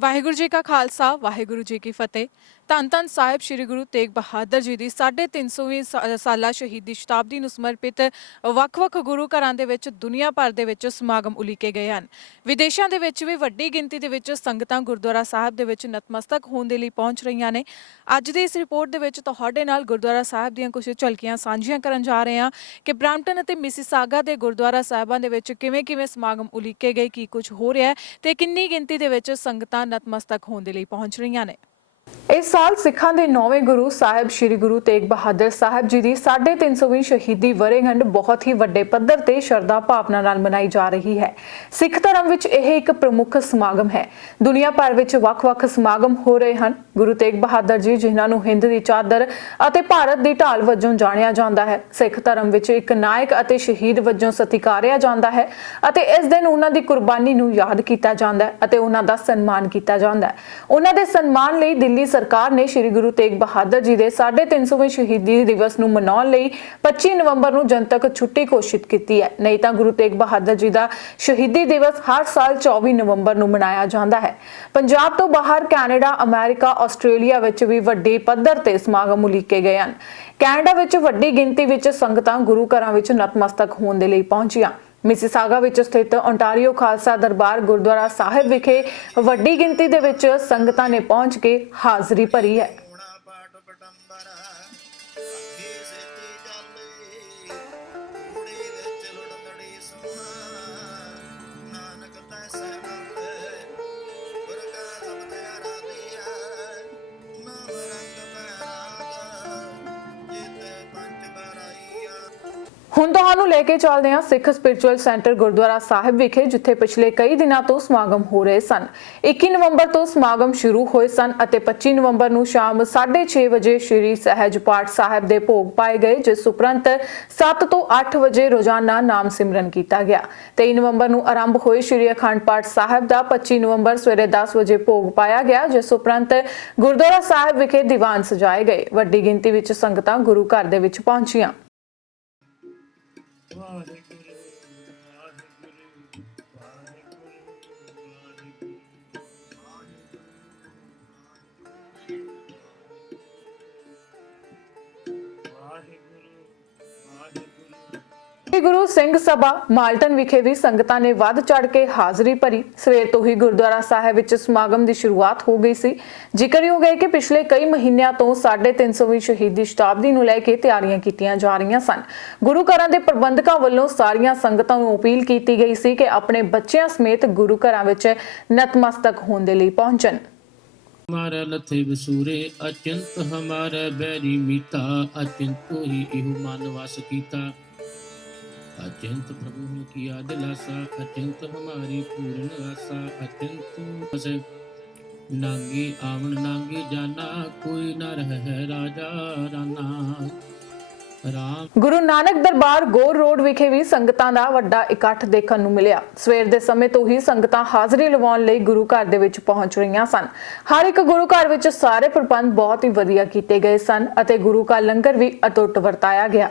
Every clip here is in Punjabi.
ਵਾਹਿਗੁਰੂ ਜੀ ਕਾ ਖਾਲਸਾ, ਵਾਹਿਗੁਰੂ ਜੀ ਕੀ ਫਤਿਹ। ਧੰਨ ਧੰਨ ਸਾਹਿਬ ਸ੍ਰੀ ਗੁਰੂ ਤੇਗ ਬਹਾਦਰ ਜੀ ਦੀ 350ਵੀਂ ਸਾ- ਸਾਲਾ ਸ਼ਹੀਦੀ ਸ਼ਤਾਬਦੀ ਨੂੰ ਸਮਰਪਿਤ ਵੱਖ-ਵੱਖ ਗੁਰੂ ਘਰਾਂ ਦੇ ਵਿੱਚ, ਦੁਨੀਆ ਭਰ ਦੇ ਵਿੱਚ ਸਮਾਗਮ ਉਲੀਕੇ ਗਏ ਹਨ। ਵਿਦੇਸ਼ਾਂ ਦੇ ਵਿੱਚ ਵੀ ਵੱਡੀ ਗਿਣਤੀ ਦੇ ਵਿੱਚ ਸੰਗਤਾਂ ਗੁਰਦੁਆਰਾ ਸਾਹਿਬ ਦੇ ਵਿੱਚ ਨਤਮਸਤਕ ਹੋਣ ਦੇ ਲਈ ਪਹੁੰਚ ਰਹੀਆਂ ਨੇ। ਅੱਜ ਦੀ ਇਸ ਰਿਪੋਰਟ ਦੇ ਵਿੱਚ ਤੁਹਾਡੇ ਨਾਲ ਗੁਰਦੁਆਰਾ ਸਾਹਿਬ ਦੀਆਂ ਕੁਝ ਝਲਕੀਆਂ ਸਾਂਝੀਆਂ ਕਰਨ ਜਾ ਰਹੇ ਹਾਂ ਕਿ ਬ੍ਰਾਂਪਟਨ ਅਤੇ ਮਿਸੀਸਾਗਾ ਦੇ ਗੁਰਦੁਆਰਾ ਸਾਹਿਬਾਂ ਦੇ ਵਿੱਚ ਕਿਵੇਂ-ਕਿਵੇਂ ਸਮਾਗਮ ਉਲੀਕੇ ਗਏ, ਕੀ ਕੁਝ ਹੋ ਰਿਹਾ ਹੈ ਤੇ ਕਿੰਨੀ ਗਿਣਤੀ ਦੇ ਵਿੱਚ ਸੰਗਤਾਂ ਨਤਮਸਤਕ ਹੋਣ ਦੇ ਲਈ ਪਹੁੰਚ ਰਹੀਆਂ ਨੇ। ਇਸ ਸਾਲ ਸਿੱਖਾਂ ਦੇ ਨੌਵੇਂ ਗੁਰੂ ਸਾਹਿਬ ਸ੍ਰੀ ਗੁਰੂ ਤੇਗ ਬਹਾਦਰ ਸਾਹਿਬ ਜੀ ਦੀ 350ਵੀਂ ਸ਼ਹੀਦੀ ਵਰ੍ਹੇਗੰਢ ਬਹੁਤ ਹੀ ਵੱਡੇ ਪੱਧਰ ਤੇ ਸ਼ਰਧਾ ਭਾਵਨਾ ਨਾਲ ਮਨਾਈ ਜਾ ਰਹੀ ਹੈ। ਸਿੱਖ ਧਰਮ ਵਿੱਚ ਇਹ ਇੱਕ ਪ੍ਰਮੁੱਖ ਸਮਾਗਮ ਹੈ। ਦੁਨੀਆ ਭਰ ਵਿੱਚ ਵੱਖ-ਵੱਖ ਸਮਾਗਮ ਹੋ ਰਹੇ ਹਨ। ਗੁਰੂ ਤੇਗ ਬਹਾਦਰ ਜੀ, ਜਿਨ੍ਹਾਂ ਨੂੰ ਹਿੰਦ ਦੀ ਚਾਦਰ ਅਤੇ ਭਾਰਤ ਦੀ ਢਾਲ ਵਜੋਂ ਜਾਣਿਆ ਜਾਂਦਾ ਹੈ, ਸਿੱਖ ਧਰਮ ਵਿੱਚ ਇੱਕ ਨਾਇਕ ਅਤੇ ਸ਼ਹੀਦ ਵਜੋਂ ਸਤਿਕਾਰਿਆ ਜਾਂਦਾ ਹੈ ਅਤੇ ਇਸ ਦਿਨ ਉਹਨਾਂ ਦੀ ਕੁਰਬਾਨੀ ਨੂੰ ਯਾਦ ਕੀਤਾ ਜਾਂਦਾ ਹੈ ਅਤੇ ਉਹਨਾਂ ਦਾ ਸਨਮਾਨ ਕੀਤਾ ਜਾਂਦਾ ਹੈ। ਉਹਨਾਂ ਦੇ ਸਨਮਾਨ ਲਈ ਦਿੱਲੀ ਸਰਕਾਰ ਸਰਕਾਰ ਨੇ ਸ੍ਰੀ ਗੁਰੂ ਤੇਗ ਬਹਾਦਰ ਜੀ ਦੇ 350ਵੇਂ ਸ਼ਹੀਦੀ ਦਿਵਸ ਨੂੰ ਮਨਾਉਣ ਲਈ 25 ਨਵੰਬਰ ਨੂੰ ਜਨਤਕ ਛੁੱਟੀ ਘੋਸ਼ਿਤ ਕੀਤੀ ਹੈ। ਨਹੀਂ ਤਾਂ ਗੁਰੂ ਤੇਗ ਬਹਾਦਰ ਜੀ ਦਾ ਸ਼ਹੀਦੀ ਦਿਵਸ ਹਰ ਸਾਲ 24 ਨਵੰਬਰ ਨੂੰ ਮਨਾਇਆ ਜਾਂਦਾ ਹੈ। ਪੰਜਾਬ ਤੋਂ ਬਾਹਰ ਕੈਨੇਡਾ, ਅਮਰੀਕਾ, ਆਸਟ੍ਰੇਲੀਆ ਵਿੱਚ ਵੀ ਵੱਡੇ ਪੱਧਰ ਤੇ ਸਮਾਗਮ ਉਲੀਕੇ ਗਏ ਹਨ। ਕੈਨੇਡਾ ਵਿੱਚ ਵੱਡੀ ਗਿਣਤੀ ਵਿੱਚ ਸੰਗਤਾਂ ਗੁਰੂ ਘਰਾਂ ਵਿੱਚ ਨਤਮਸਤਕ ਹੋਣ ਦੇ ਲਈ ਪਹੁੰਚੀਆਂ। ਮਿਸੀਸਾਗਾ ਵਿੱਚ ਸਥਿਤ ਓਨਟਾਰੀਓ ਖਾਲਸਾ ਦਰਬਾਰ ਗੁਰਦੁਆਰਾ ਸਾਹਿਬ ਵਿਖੇ ਵੱਡੀ ਗਿਣਤੀ ਦੇ ਵਿੱਚ ਸੰਗਤਾਂ ਨੇ ਪਹੁੰਚ ਕੇ ਹਾਜ਼ਰੀ ਭਰੀ ਹੈ। ਹੁਣ ਤੁਹਾਨੂੰ ਲੈ ਕੇ ਚੱਲਦੇ ਹਾਂ ਸਿੱਖ ਸਪਿਰਚੁਅਲ ਸੈਂਟਰ ਗੁਰਦੁਆਰਾ ਸਾਹਿਬ ਵਿਖੇ, ਜਿੱਥੇ ਪਿਛਲੇ ਕਈ ਦਿਨਾਂ ਤੋਂ ਸਮਾਗਮ ਹੋ ਰਹੇ ਸਨ। 21 ਨਵੰਬਰ ਤੋਂ ਸਮਾਗਮ ਸ਼ੁਰੂ ਹੋਏ ਸਨ ਅਤੇ 25 ਨਵੰਬਰ ਨੂੰ ਸ਼ਾਮ 6:30 ਵਜੇ ਸ੍ਰੀ ਸਹਿਜ ਪਾਠ ਸਾਹਿਬ ਦੇ ਭੋਗ ਪਾਏ ਗਏ, ਜਿਸ ਉਪਰੰਤ 7 ਤੋਂ 8 ਵਜੇ ਰੋਜ਼ਾਨਾ ਨਾਮ ਸਿਮਰਨ ਕੀਤਾ ਗਿਆ। 23 ਨਵੰਬਰ ਨੂੰ ਆਰੰਭ ਹੋਏ ਸ੍ਰੀ ਅਖੰਡ ਪਾਠ ਸਾਹਿਬ ਦਾ 25 ਨਵੰਬਰ ਸਵੇਰੇ 10 ਵਜੇ ਭੋਗ ਪਾਇਆ ਗਿਆ, ਜਿਸ ਉਪਰੰਤ ਗੁਰਦੁਆਰਾ ਸਾਹਿਬ ਵਿਖੇ ਦੀਵਾਨ ਸਜਾਏ ਗਏ। ਵੱਡੀ ਗਿਣਤੀ ਵਿੱਚ ਸੰਗਤਾਂ ਗੁਰੂ ਘਰ ਦੇ ਵਿੱਚ ਪਹੁੰਚੀਆਂ। ਵਾਹਿਗੁਰੂ ਸ੍ਰੀ ਗੁਰੂ ਸਿੰਘ ਸਭਾ ਮਾਲਟਨ ਵਿਖੇ ਵੀ ਸੰਗਤਾਂ ਨੇ ਵੱਧ ਚੜ ਕੇ ਹਾਜ਼ਰੀ ਭਰੀ। ਸਵੇਰ ਤੋਂ ਹੀ ਗੁਰਦੁਆਰਾ ਸਾਹਿਬ ਵਿੱਚ ਸਮਾਗਮ ਦੀ ਸ਼ੁਰੂਆਤ ਹੋ ਗਈ ਸੀ। ਜ਼ਿਕਰਯੋਗ ਹੈ ਕਿ ਪਿਛਲੇ ਕਈ ਮਹੀਨਿਆਂ ਤੋਂ 350ਵੀਂ ਸ਼ਹੀਦੀ ਸ਼ਤਾਬਦੀ ਨੂੰ ਲੈ ਕੇ ਤਿਆਰੀਆਂ ਕੀਤੀਆਂ ਜਾ ਰਹੀਆਂ ਸਨ। ਗੁਰੂ ਘਰਾਂ ਦੇ ਪ੍ਰਬੰਧਕਾਂ ਵੱਲੋਂ ਸਾਰੀਆਂ ਸੰਗਤਾਂ ਨੂੰ ਅਪੀਲ ਕੀਤੀ ਗਈ ਸੀ ਕਿ ਆਪਣੇ ਬੱਚਿਆਂ ਸਮੇਤ ਗੁਰੂ ਘਰਾਂ ਵਿੱਚ ਨਤਮਸਤਕ ਹੋਣ ਦੇ ਲਈ ਪਹੁੰਚਣ। ਹਮਾਰਾ ਲਥੇ ਵਸੂਰੇ, ਅਚਿੰਤ ਹਮਾਰਾ ਬੈਰੀ ਮੀਤਾ, ਅਚਿੰਤ ਹੀ ਇਹੋ ਮਨ ਵਸ ਕੀਤਾ। ਅਚਿੰਤ ਪ੍ਰਭੂ ਨੇ ਕੀਆ ਦਿਲਾਸਾ ਅਚਿੰਤ ਹਮਾਰੀ ਪੂਰਨ ਆਸਾ, ਅਚਿੰਤ ਅਸ ਨਾਂਗੀ ਆਵਣ, ਨਾਂਗੀ ਜਾਨਾ, ਕੋਈ ਨਾ ਰਹਿ ਰਾਜਾ ਗੁਰੂ ਨਾਨਕ ਦਰਬਾਰ ਗੋਰ ਰੋਡ ਵਿਖੇ ਵੀ ਸੰਗਤਾਂ ਦਾ ਵੱਡਾ ਇਕੱਠ ਦੇਖਣ ਨੂੰ ਮਿਲਿਆ। ਸਵੇਰ ਦੇ ਸਮੇਂ ਤੋਂ ਹੀ ਸੰਗਤਾਂ ਹਾਜ਼ਰੀ ਲਵਾਉਣ ਲਈ ਗੁਰੂ ਘਰ ਦੇ ਵਿੱਚ ਪਹੁੰਚ ਰਹੀਆਂ ਸਨ। ਹਰ ਇੱਕ ਗੁਰੂ ਘਰ ਵਿੱਚ ਸਾਰੇ ਪ੍ਰਬੰਧ ਬਹੁਤ ਹੀ ਵਧੀਆ ਕੀਤੇ ਗਏ ਸਨ ਅਤੇ ਗੁਰੂ ਕਾ ਲੰਗਰ ਵੀ ਅਟੁੱਟ ਵਰਤਾਇਆ ਗਿਆ।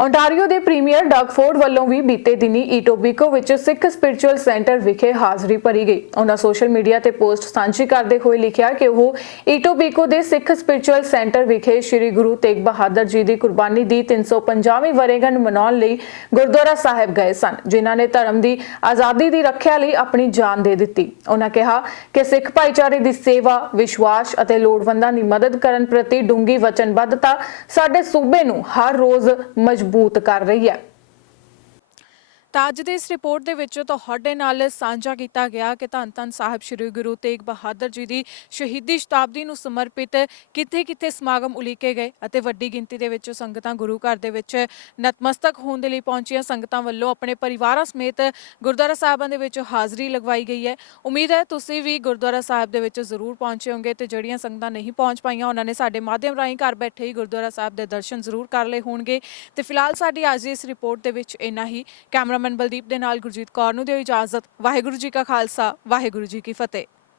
ਓਨਟਾਰੀਓ ਦੇ ਪ੍ਰੀਮੀਅਰ ਡਗ ਫੋਰਡ ਵੱਲੋਂ ਵੀ ਬੀਤੇ ਦਿਨੀ ਈਟੋਬੀਕੋ ਵਿੱਚ ਸਿੱਖ ਸਪਿਰਚੁਅਲ ਸੈਂਟਰ ਵਿਖੇ ਹਾਜ਼ਰੀ ਭਰੀ ਗਈ। ਉਹਨਾਂ ਸੋਸ਼ਲ ਮੀਡੀਆ ਤੇ ਪੋਸਟ ਸਾਂਝੀ ਕਰਦੇ ਹੋਏ ਲਿਖਿਆ ਕਿ ਉਹ ਈਟੋਬੀਕੋ ਦੇ ਸਿੱਖ ਸਪਿਰਚੁਅਲ ਸੈਂਟਰ ਵਿਖੇ ਸ੍ਰੀ ਗੁਰੂ ਤੇਗ ਬਹਾਦਰ ਜੀ ਦੀ ਕੁਰਬਾਨੀ ਦੀ 350ਵੀਂ ਵਰ੍ਹੇਗੰਢ ਮਨਾਉਣ ਲਈ ਗੁਰਦੁਆਰਾ ਸਾਹਿਬ ਗਏ ਸਨ, ਜਿਨ੍ਹਾਂ ਨੇ ਧਰਮ ਦੀ ਆਜ਼ਾਦੀ ਦੀ ਰੱਖਿਆ ਲਈ ਆਪਣੀ ਜਾਨ ਦੇ ਦਿੱਤੀ। ਉਹਨਾਂ ਕਿਹਾ ਕਿ ਸਿੱਖ ਭਾਈਚਾਰੇ ਦੀ ਸੇਵਾ, ਵਿਸ਼ਵਾਸ ਅਤੇ ਲੋੜਵੰਦਾਂ ਦੀ ਮਦਦ ਕਰਨ ਪ੍ਰਤੀ ਡੂੰਗੀ ਵਚਨਬੱਧਤਾ ਸਾਡੇ ਸੂਬੇ ਨੂੰ ਹਰ ਰੋਜ਼ ਮਜ਼ਬੂਤ ਕਰ ਰਹੀ ਹੈ। ਤਾਂ ਅੱਜ ਦੀ ਇਸ ਰਿਪੋਰਟ ਦੇ ਵਿੱਚ ਤੁਹਾਡੇ ਨਾਲ ਸਾਂਝਾ ਕੀਤਾ ਗਿਆ ਕਿ ਧੰਨ ਧੰਨ ਸਾਹਿਬ ਸ੍ਰੀ ਗੁਰੂ ਤੇਗ ਬਹਾਦਰ ਜੀ ਦੀ ਸ਼ਹੀਦੀ ਸ਼ਤਾਬਦੀ ਨੂੰ ਸਮਰਪਿਤ ਕਿੱਥੇ-ਕਿੱਥੇ ਸਮਾਗਮ ਉਲੀਕੇ ਗਏ ਅਤੇ ਵੱਡੀ ਗਿਣਤੀ ਦੇ ਵਿੱਚ ਸੰਗਤਾਂ ਗੁਰੂ ਘਰ ਦੇ ਵਿੱਚ ਨਤਮਸਤਕ ਹੋਣ ਦੇ ਲਈ ਪਹੁੰਚੀਆਂ। ਸੰਗਤਾਂ ਵੱਲੋਂ ਆਪਣੇ ਪਰਿਵਾਰਾਂ ਸਮੇਤ ਗੁਰਦੁਆਰਾ ਸਾਹਿਬਾਂ ਦੇ ਵਿੱਚ ਹਾਜ਼ਰੀ ਲਗਵਾਈ ਗਈ ਹੈ। ਉਮੀਦ ਹੈ ਤੁਸੀਂ ਵੀ ਗੁਰਦੁਆਰਾ ਸਾਹਿਬ ਦੇ ਵਿੱਚ ਜ਼ਰੂਰ ਪਹੁੰਚੇ ਹੋਵੋਗੇ ਤੇ ਜਿਹੜੀਆਂ ਸੰਗਤਾਂ ਨਹੀਂ ਪਹੁੰਚ ਪਾਈਆਂ, ਉਹਨਾਂ ਨੇ ਸਾਡੇ ਮਾਧਿਅਮ ਰਾਹੀਂ ਘਰ ਬੈਠੇ ਹੀ ਗੁਰਦੁਆਰਾ ਸਾਹਿਬ ਦੇ ਦਰਸ਼ਨ ਜ਼ਰੂਰ ਕਰ ਲਏ ਹੋਣਗੇ। ਤੇ ਫਿਲਹਾਲ ਸਾਡੀ ਅੱਜ ਦੀ ਇਸ ਰਿਪੋਰਟ ਦੇ ਵਿੱਚ ਇੰਨਾ ਹੀ। ਕੈਮਰਾਮੈਨ ਕੈਮਰਾਮੈਨ ਬਲਦੀਪ ਦੇ ਨਾਲ ਗੁਰਜੀਤ ਕੌਰ ਨੂੰ ਦਿਓ ਇਜਾਜ਼ਤ। ਵਾਹਿਗੁਰੂ ਜੀ ਕਾ ਖਾਲਸਾ, ਵਾਹਿਗੁਰੂ ਜੀ ਕੀ ਫਤਿਹ।